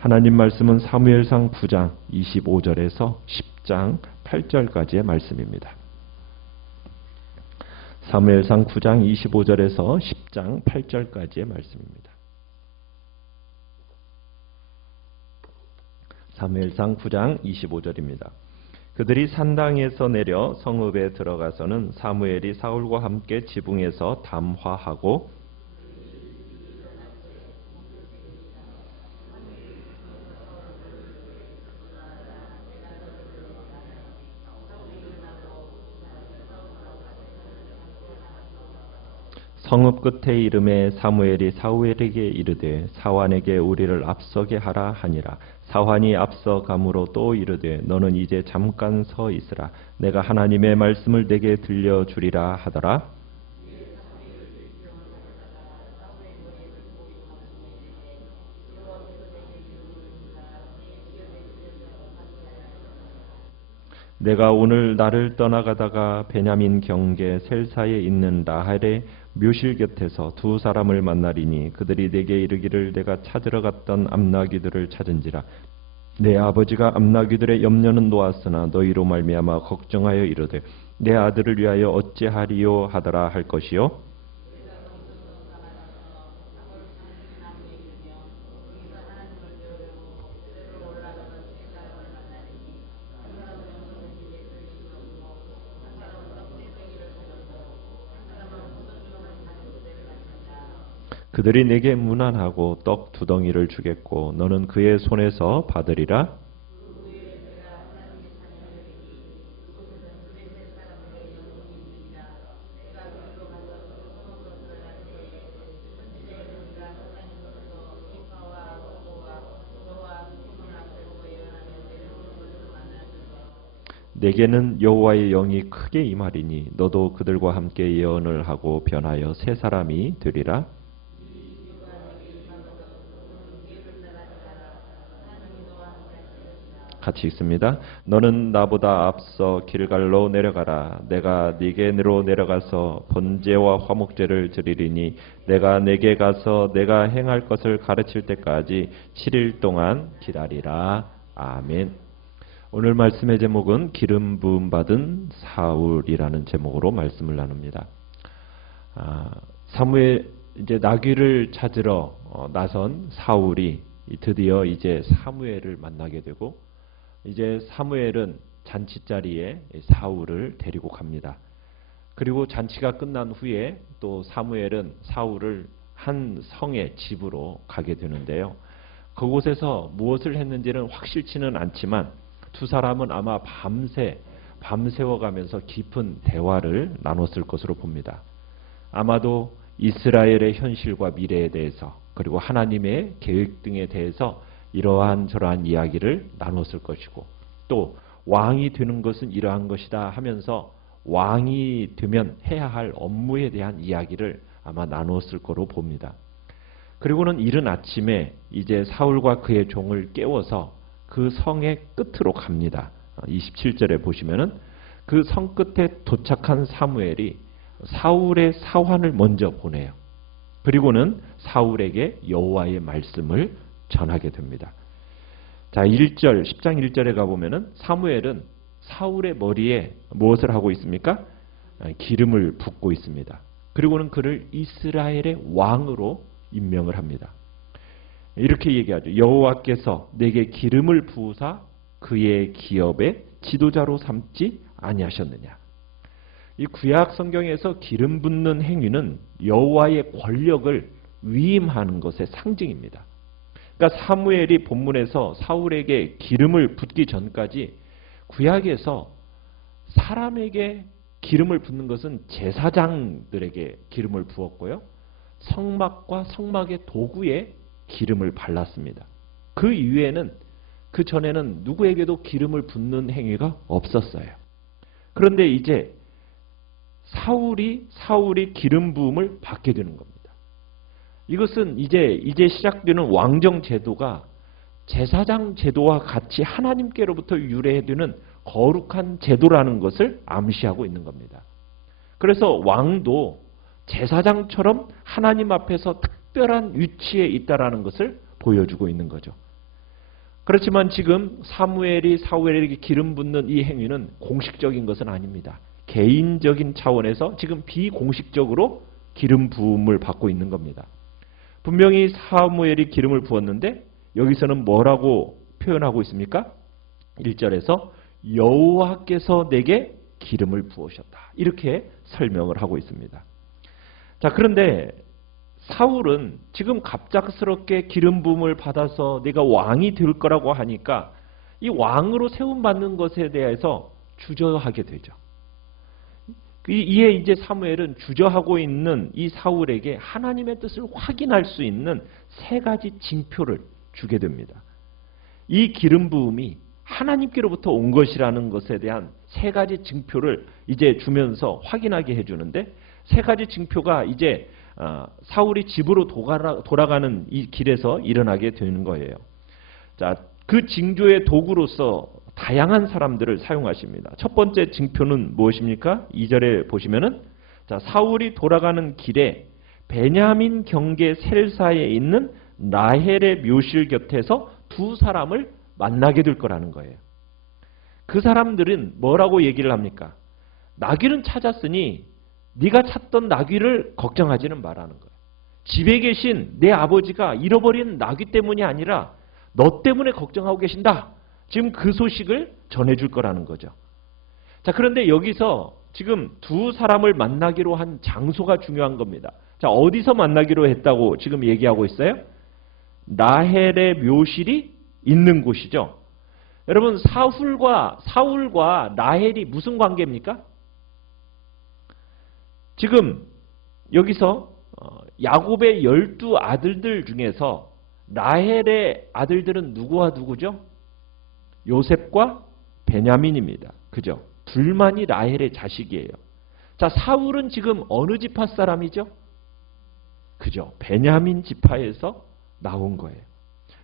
하나님 말씀은 사무엘상 9장 25절에서 10장 8절까지의 말씀입니다. 사무엘상 9장 25절에서 10장 8절까지의 말씀입니다. 사무엘상 9장 25절입니다. 그들이 산당에서 내려 성읍에 들어가서는 사무엘이 사울과 함께 지붕에서 담화하고 성읍 끝에 이름에 사무엘이 사울에게 이르되 사환에게 우리를 앞서게 하라 하니라. 사환이 앞서감으로 또 이르되 너는 이제 잠깐 서 있으라. 내가 하나님의 말씀을 내게 들려주리라 하더라. 내가 오늘 나를 떠나가다가 베냐민 경계 셀사에 있는 라헬의 묘실 곁에서 두 사람을 만나리니 그들이 내게 이르기를 내가 찾으러 갔던 암나귀들을 찾은지라. 내 아버지가 암나귀들의 염려는 놓았으나 너희로 말미암아 걱정하여 이르되 내 아들을 위하여 어찌하리요 하더라 할 것이요. 그들이 내게 문안하고 떡 2덩이를 주겠고 너는 그의 손에서 받으리라. 내게는 여호와의 영이 크게 임하리니 너도 그들과 함께 예언을 하고 변하여 새 사람이 되리라. 같이 읽습니다. 너는 나보다 앞서 길갈로 내려가라. 내가 네게로 내려가서 번제와 화목제를 드리리니 내가 내게 가서 내가 행할 것을 가르칠 때까지 7일 동안 기다리라. 아멘. 오늘 말씀의 제목은 기름 부음 받은 사울이라는 제목으로 말씀을 나눕니다. 사무엘 이제 나귀를 찾으러 나선 사울이 드디어 이제 사무엘을 만나게 되고 이제 사무엘은 잔치자리에 사울을 데리고 갑니다. 그리고 잔치가 끝난 후에 또 사무엘은 사울을 한 성의 집으로 가게 되는데요. 그곳에서 무엇을 했는지는 확실치는 않지만 두 사람은 아마 밤새워가면서 깊은 대화를 나눴을 것으로 봅니다. 아마도 이스라엘의 현실과 미래에 대해서 그리고 하나님의 계획 등에 대해서 이러한 저러한 이야기를 나눴을 것이고 또 왕이 되는 것은 이러한 것이다 하면서 왕이 되면 해야 할 업무에 대한 이야기를 아마 나눴을 거로 봅니다. 그리고는 이른 아침에 이제 사울과 그의 종을 깨워서 그 성의 끝으로 갑니다. 27절에 보시면은 그 성 끝에 도착한 사무엘이 사울의 사환을 먼저 보내요. 그리고는 사울에게 여호와의 말씀을 전하게 됩니다. 자, 1절, 10장 1절에 가보면은 사무엘은 사울의 머리에 무엇을 하고 있습니까? 기름을 붓고 있습니다. 그리고는 그를 이스라엘의 왕으로 임명을 합니다. 이렇게 얘기하죠. 여호와께서 내게 기름을 부으사 그의 기업의 지도자로 삼지 아니하셨느냐. 이 구약 성경에서 기름 붓는 행위는 여호와의 권력을 위임하는 것의 상징입니다. 그러니까 사무엘이 본문에서 사울에게 기름을 붓기 전까지 구약에서 사람에게 기름을 붓는 것은 제사장들에게 기름을 부었고요. 성막과 성막의 도구에 기름을 발랐습니다. 그 이후에는 그 전에는 누구에게도 기름을 붓는 행위가 없었어요. 그런데 이제 사울이 기름 부음을 받게 되는 겁니다. 이것은 이제 시작되는 왕정 제도가 제사장 제도와 같이 하나님께로부터 유래되는 거룩한 제도라는 것을 암시하고 있는 겁니다. 그래서 왕도 제사장처럼 하나님 앞에서 특별한 위치에 있다라는 것을 보여주고 있는 거죠. 그렇지만 지금 사무엘에게 기름 붓는 이 행위는 공식적인 것은 아닙니다. 개인적인 차원에서 지금 비공식적으로 기름 부음을 받고 있는 겁니다. 분명히 사무엘이 기름을 부었는데 여기서는 뭐라고 표현하고 있습니까? 1절에서 여호와께서 내게 기름을 부으셨다. 이렇게 설명을 하고 있습니다. 자, 그런데 사울은 지금 갑작스럽게 기름 부음을 받아서 내가 왕이 될 거라고 하니까 이 왕으로 세움받는 것에 대해서 주저하게 되죠. 이에 이제 사무엘은 주저하고 있는 이 사울에게 하나님의 뜻을 확인할 수 있는 세 가지 징표를 주게 됩니다. 이 기름 부음이 하나님께로부터 온 것이라는 것에 대한 세 가지 징표를 이제 주면서 확인하게 해주는데, 세 가지 징표가 이제 사울이 집으로 돌아가는 이 길에서 일어나게 되는 거예요. 자, 그 징조의 도구로서 다양한 사람들을 사용하십니다. 첫 번째 징표는 무엇입니까? 2절에 보시면은, 자, 사울이 돌아가는 길에 베냐민 경계 셀사에 있는 라헬의 묘실 곁에서 두 사람을 만나게 될 거라는 거예요. 그 사람들은 뭐라고 얘기를 합니까? 나귀는 찾았으니 네가 찾던 나귀를 걱정하지는 말라는 거예요. 집에 계신 내 아버지가 잃어버린 나귀 때문이 아니라 너 때문에 걱정하고 계신다. 지금 그 소식을 전해줄 거라는 거죠. 자, 그런데 여기서 지금 두 사람을 만나기로 한 장소가 중요한 겁니다. 자, 어디서 만나기로 했다고 지금 얘기하고 있어요? 라헬의 묘실이 있는 곳이죠. 여러분, 사울과 라헬이 무슨 관계입니까? 지금 여기서 야곱의 12 아들들 중에서 라헬의 아들들은 누구와 누구죠? 요셉과 베냐민입니다. 그죠? 둘만이 라헬의 자식이에요. 자, 사울은 지금 어느 지파 사람이죠? 그죠? 베냐민 지파에서 나온 거예요.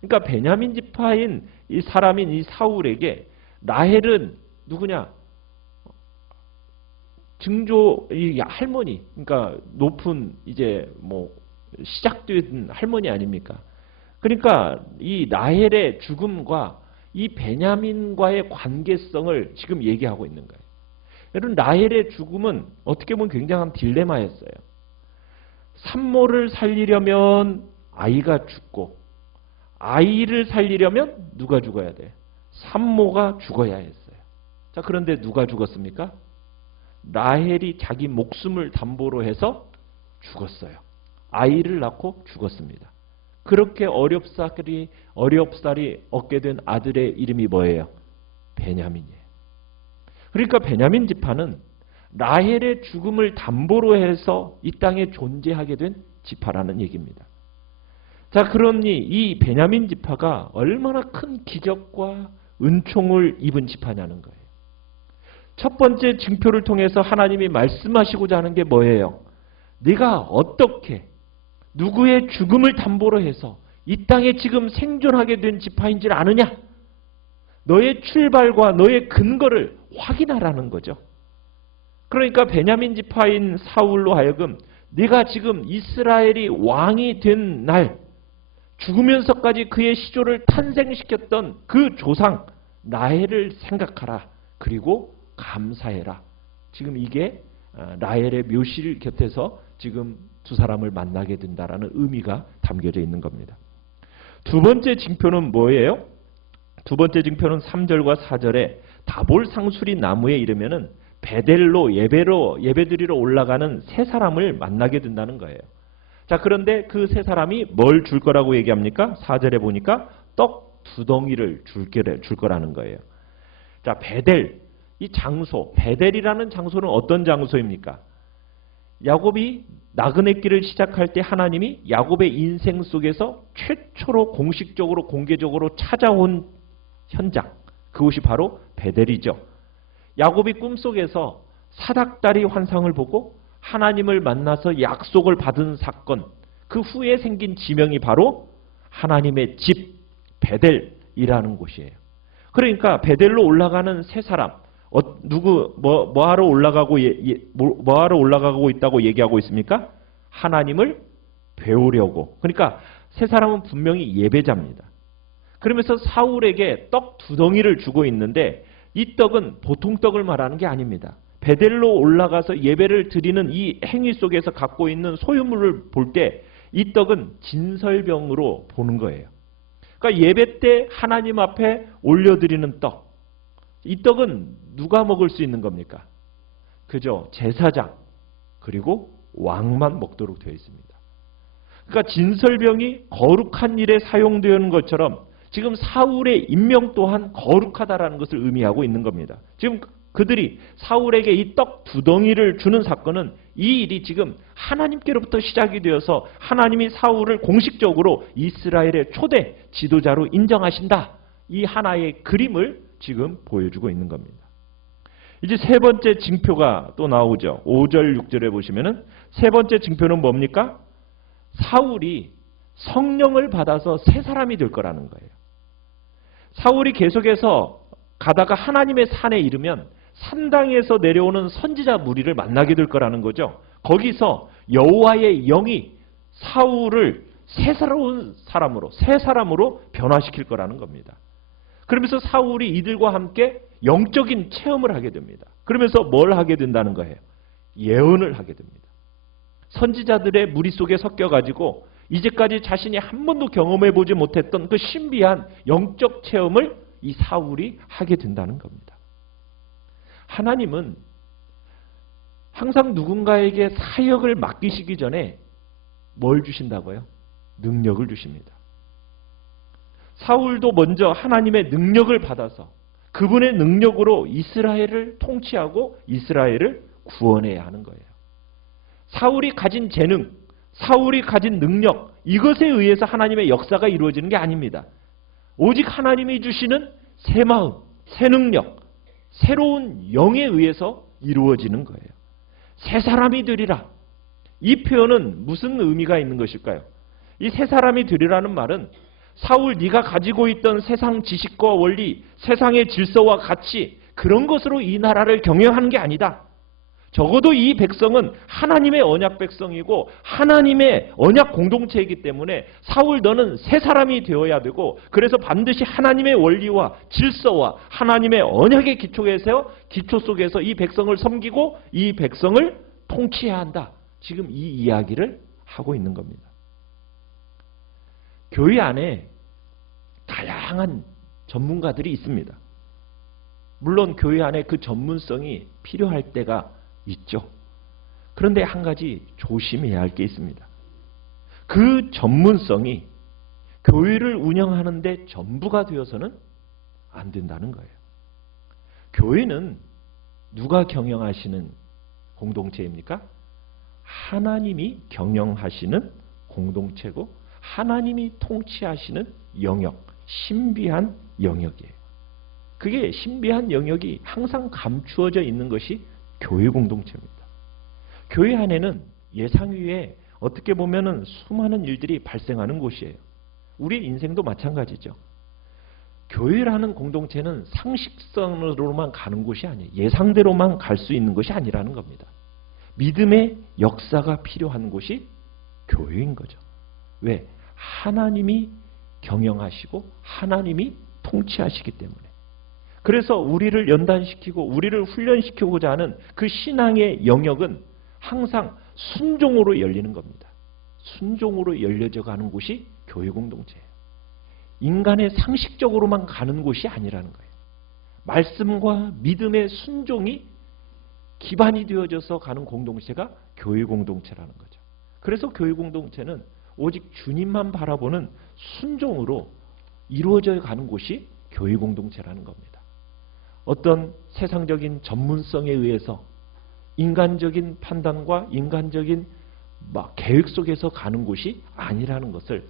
그러니까 베냐민 지파인 이 사람인 이 사울에게 라헬은 누구냐? 증조 이 할머니, 그러니까 높은 이제 뭐 시작된 할머니 아닙니까? 그러니까 이 라헬의 죽음과 이 베냐민과의 관계성을 지금 얘기하고 있는 거예요. 여러분, 라헬의 죽음은 어떻게 보면 굉장한 딜레마였어요. 산모를 살리려면 아이가 죽고, 아이를 살리려면 누가 죽어야 돼? 산모가 죽어야 했어요. 자, 그런데 누가 죽었습니까? 라헬이 자기 목숨을 담보로 해서 죽었어요. 아이를 낳고 죽었습니다. 그렇게 어렵사리 얻게 된 아들의 이름이 뭐예요? 베냐민이에요. 그러니까 베냐민 지파는 라헬의 죽음을 담보로 해서 이 땅에 존재하게 된 지파라는 얘기입니다. 자, 그러니 이 베냐민 지파가 얼마나 큰 기적과 은총을 입은 지파냐는 거예요. 첫 번째 징표를 통해서 하나님이 말씀하시고자 하는 게 뭐예요? 네가 어떻게 누구의 죽음을 담보로 해서 이 땅에 지금 생존하게 된 지파인지를 아느냐? 너의 출발과 너의 근거를 확인하라는 거죠. 그러니까 베냐민 지파인 사울로 하여금 네가 지금 이스라엘이 왕이 된 날, 죽으면서까지 그의 시조를 탄생시켰던 그 조상 라헬을 생각하라. 그리고 감사해라. 지금 이게 라헬의 묘실 곁에서 지금 두 사람을 만나게 된다라는 의미가 담겨져 있는 겁니다. 두 번째 징표는 뭐예요? 두 번째 징표는 3절과 4절에 다볼 상수리 나무에 이르면은 베델로 예배드리러 올라가는 세 사람을 만나게 된다는 거예요. 자, 그런데 그 세 사람이 뭘 줄 거라고 얘기합니까? 4절에 보니까 떡 2덩이를 줄 거라는 거예요. 자, 베델, 이 장소, 베델이라는 장소는 어떤 장소입니까? 야곱이 나그네길을 시작할 때 하나님이 야곱의 인생 속에서 최초로 공식적으로 공개적으로 찾아온 현장, 그곳이 바로 베델이죠. 야곱이 꿈속에서 사닥다리 환상을 보고 하나님을 만나서 약속을 받은 사건, 그 후에 생긴 지명이 바로 하나님의 집 베델이라는 곳이에요. 그러니까 베델로 올라가는 세 사람, 뭐하러 올라가고 있다고 얘기하고 있습니까? 하나님을 배우려고. 그러니까 세 사람은 분명히 예배자입니다. 그러면서 사울에게 떡 2덩이를 주고 있는데 이 떡은 보통 떡을 말하는 게 아닙니다. 베델로 올라가서 예배를 드리는 이 행위 속에서 갖고 있는 소유물을 볼 때 이 떡은 진설병으로 보는 거예요. 그러니까 예배 때 하나님 앞에 올려드리는 떡. 이 떡은 누가 먹을 수 있는 겁니까? 그죠? 제사장 그리고 왕만 먹도록 되어 있습니다. 그러니까 진설병이 거룩한 일에 사용되는 것처럼 지금 사울의 임명 또한 거룩하다라는 것을 의미하고 있는 겁니다. 지금 그들이 사울에게 이 떡 2덩이를 주는 사건은 이 일이 지금 하나님께로부터 시작이 되어서 하나님이 사울을 공식적으로 이스라엘의 초대 지도자로 인정하신다. 이 하나의 그림을 지금 보여주고 있는 겁니다. 이제 세 번째 징표가 또 나오죠. 5절 6절에 보시면은 세 번째 징표는 뭡니까? 사울이 성령을 받아서 새 사람이 될 거라는 거예요. 사울이 계속해서 가다가 하나님의 산에 이르면 산당에서 내려오는 선지자 무리를 만나게 될 거라는 거죠. 거기서 여호와의 영이 사울을 새로운 사람으로, 새 사람으로 변화시킬 거라는 겁니다. 그러면서 사울이 이들과 함께 영적인 체험을 하게 됩니다. 그러면서 뭘 하게 된다는 거예요? 예언을 하게 됩니다. 선지자들의 무리 속에 섞여가지고 이제까지 자신이 한 번도 경험해보지 못했던 그 신비한 영적 체험을 이 사울이 하게 된다는 겁니다. 하나님은 항상 누군가에게 사역을 맡기시기 전에 뭘 주신다고요? 능력을 주십니다. 사울도 먼저 하나님의 능력을 받아서 그분의 능력으로 이스라엘을 통치하고 이스라엘을 구원해야 하는 거예요. 사울이 가진 재능, 사울이 가진 능력, 이것에 의해서 하나님의 역사가 이루어지는 게 아닙니다. 오직 하나님이 주시는 새 마음, 새 능력, 새로운 영에 의해서 이루어지는 거예요. 새 사람이 되리라. 이 표현은 무슨 의미가 있는 것일까요? 이 새 사람이 되리라는 말은 사울 네가 가지고 있던 세상 지식과 원리, 세상의 질서와 가치 그런 것으로 이 나라를 경영하는 게 아니다. 적어도 이 백성은 하나님의 언약 백성이고 하나님의 언약 공동체이기 때문에 사울 너는 새 사람이 되어야 되고 그래서 반드시 하나님의 원리와 질서와 하나님의 언약의 기초 속에서 이 백성을 섬기고 이 백성을 통치해야 한다. 지금 이 이야기를 하고 있는 겁니다. 교회 안에 다양한 전문가들이 있습니다. 물론 교회 안에 그 전문성이 필요할 때가 있죠. 그런데 한 가지 조심해야 할 게 있습니다. 그 전문성이 교회를 운영하는 데 전부가 되어서는 안 된다는 거예요. 교회는 누가 경영하시는 공동체입니까? 하나님이 경영하시는 공동체고 하나님이 통치하시는 영역, 신비한 영역이에요. 그게 신비한 영역이 항상 감추어져 있는 것이 교회 공동체입니다. 교회 안에는 예상 위에 어떻게 보면은 수많은 일들이 발생하는 곳이에요. 우리 인생도 마찬가지죠. 교회라는 공동체는 상식선으로만 가는 곳이 아니에요. 예상대로만 갈 수 있는 것이 아니라는 겁니다. 믿음의 역사가 필요한 곳이 교회인 거죠. 왜? 하나님이 경영하시고 하나님이 통치하시기 때문에. 그래서 우리를 연단시키고 우리를 훈련시키고자 하는 그 신앙의 영역은 항상 순종으로 열리는 겁니다. 순종으로 열려져 가는 곳이 교회 공동체예요. 인간의 상식적으로만 가는 곳이 아니라는 거예요. 말씀과 믿음의 순종이 기반이 되어져서 가는 공동체가 교회 공동체라는 거죠. 그래서 교회 공동체는 오직 주님만 바라보는 순종으로 이루어져 가는 곳이 교회 공동체라는 겁니다. 어떤 세상적인 전문성에 의해서 인간적인 판단과 인간적인 계획 속에서 가는 곳이 아니라는 것을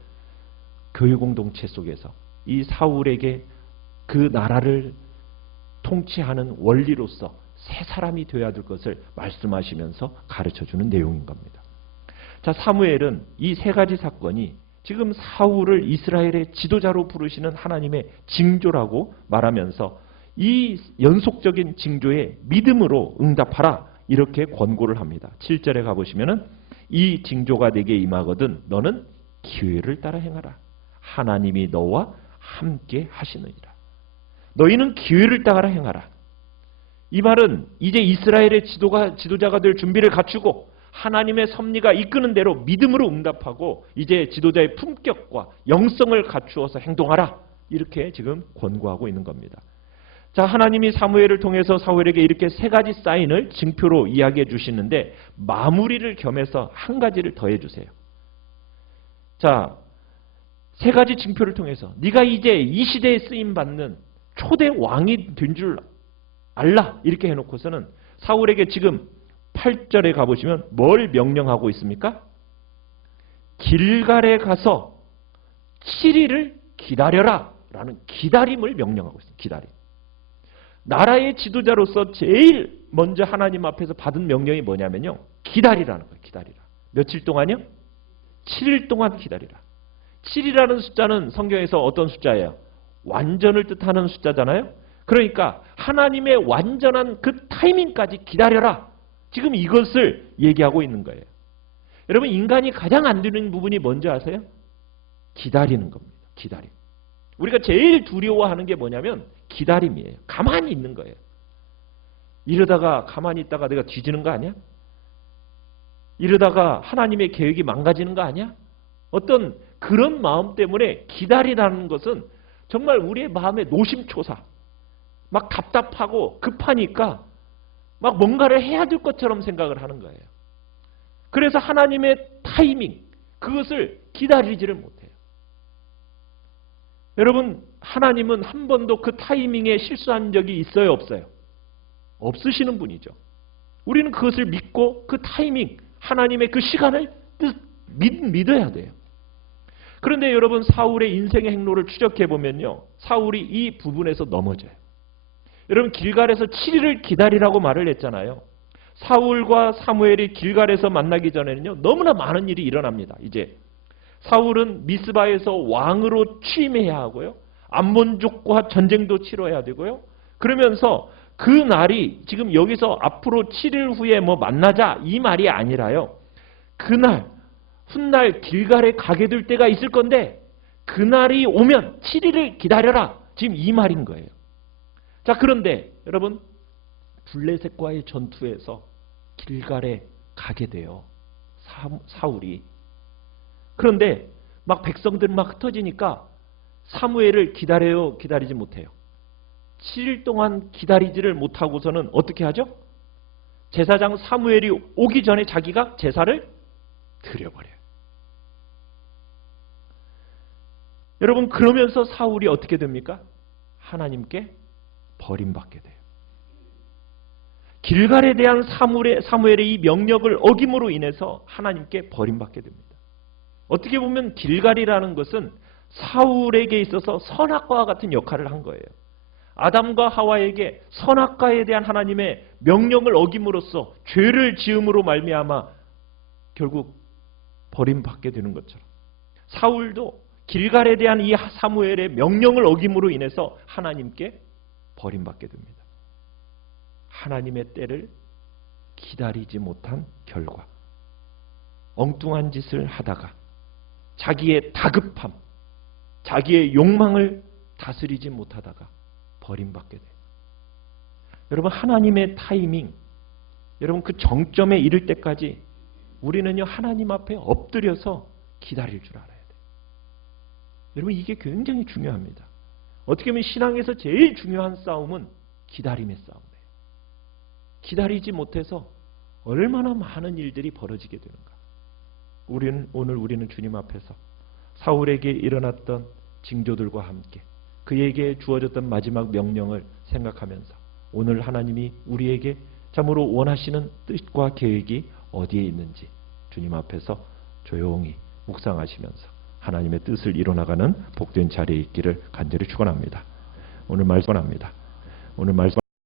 교회 공동체 속에서 이 사울에게 그 나라를 통치하는 원리로서 새 사람이 되어야 될 것을 말씀하시면서 가르쳐주는 내용인 겁니다. 자, 사무엘은 이 세 가지 사건이 지금 사울을 이스라엘의 지도자로 부르시는 하나님의 징조라고 말하면서 이 연속적인 징조에 믿음으로 응답하라 이렇게 권고를 합니다. 7절에 가보시면은 이 징조가 내게 임하거든 너는 기회를 따라 행하라. 하나님이 너와 함께 하시느니라. 너희는 기회를 따라 행하라. 이 말은 이제 이스라엘의 지도자가 될 준비를 갖추고 하나님의 섭리가 이끄는 대로 믿음으로 응답하고 이제 지도자의 품격과 영성을 갖추어서 행동하라. 이렇게 지금 권고하고 있는 겁니다. 자, 하나님이 사무엘을 통해서 사울에게 이렇게 세 가지 사인을 징표로 이야기해 주시는데 마무리를 겸해서 한 가지를 더해 주세요. 자, 세 가지 징표를 통해서 네가 이제 이 시대에 쓰임 받는 초대 왕이 된 줄 알라. 이렇게 해놓고서는 사울에게 지금 8절에 가보시면 뭘 명령하고 있습니까? 길갈에 가서 7일을 기다려라 라는 기다림을 명령하고 있습니다. 기다림. 나라의 지도자로서 제일 먼저 하나님 앞에서 받은 명령이 뭐냐면요. 기다리라는 거예요. 기다리라. 며칠 동안요? 7일 동안 기다리라. 7이라는 숫자는 성경에서 어떤 숫자예요? 완전을 뜻하는 숫자잖아요. 그러니까 하나님의 완전한 그 타이밍까지 기다려라. 지금 이것을 얘기하고 있는 거예요. 여러분, 인간이 가장 안 되는 부분이 뭔지 아세요? 기다리는 겁니다. 기다림. 우리가 제일 두려워하는 게 뭐냐면 기다림이에요. 가만히 있는 거예요. 이러다가 가만히 있다가 내가 뒤지는 거 아니야? 이러다가 하나님의 계획이 망가지는 거 아니야? 어떤 그런 마음 때문에 기다리라는 것은 정말 우리의 마음의 노심초사, 막 답답하고 급하니까 막 뭔가를 해야 될 것처럼 생각을 하는 거예요. 그래서 하나님의 타이밍, 그것을 기다리지를 못해요. 여러분, 하나님은 한 번도 그 타이밍에 실수한 적이 있어요, 없어요? 없으시는 분이죠. 우리는 그것을 믿고 그 타이밍, 하나님의 그 시간을 믿어야 돼요. 그런데 여러분, 사울의 인생의 행로를 추적해 보면요, 사울이 이 부분에서 넘어져요. 여러분, 길갈에서 7일을 기다리라고 말을 했잖아요. 사울과 사무엘이 길갈에서 만나기 전에는요, 너무나 많은 일이 일어납니다. 이제 사울은 미스바에서 왕으로 취임해야 하고요, 암몬족과 전쟁도 치러야 되고요. 그러면서 그 날이 지금 여기서 앞으로 7일 후에 뭐 만나자 이 말이 아니라요, 그날 훗날 길갈에 가게 될 때가 있을 건데 그날이 오면 7일을 기다려라. 지금 이 말인 거예요. 자, 그런데 여러분, 블레셋과의 전투에서 길갈에 가게 돼요. 사울이. 그런데 막 백성들 막 흩어지니까 사무엘을 기다려요, 기다리지 못해요. 7일 동안 기다리지를 못하고서는 어떻게 하죠? 제사장 사무엘이 오기 전에 자기가 제사를 드려버려요. 여러분, 그러면서 사울이 어떻게 됩니까? 하나님께 버림받게 돼요. 길갈에 대한 사무엘의 이 명령을 어김으로 인해서 하나님께 버림받게 됩니다. 어떻게 보면 길갈이라는 것은 사울에게 있어서 선악과와 같은 역할을 한 거예요. 아담과 하와에게 선악과에 대한 하나님의 명령을 어김으로써 죄를 지음으로 말미암아 결국 버림받게 되는 것처럼 사울도 길갈에 대한 이 사무엘의 명령을 어김으로 인해서 하나님께 버림받게 됩니다. 하나님의 때를 기다리지 못한 결과, 엉뚱한 짓을 하다가 자기의 다급함, 자기의 욕망을 다스리지 못하다가 버림받게 돼요. 여러분, 하나님의 타이밍, 여러분 그 정점에 이를 때까지 우리는요, 하나님 앞에 엎드려서 기다릴 줄 알아야 돼요. 여러분, 이게 굉장히 중요합니다. 어떻게 보면 신앙에서 제일 중요한 싸움은 기다림의 싸움이에요. 기다리지 못해서 얼마나 많은 일들이 벌어지게 되는가. 오늘 우리는 주님 앞에서 사울에게 일어났던 징조들과 함께 그에게 주어졌던 마지막 명령을 생각하면서 오늘 하나님이 우리에게 참으로 원하시는 뜻과 계획이 어디에 있는지 주님 앞에서 조용히 묵상하시면서 하나님의 뜻을 이뤄나가는 복된 자리에 있기를 간절히 축원합니다. 오늘 말씀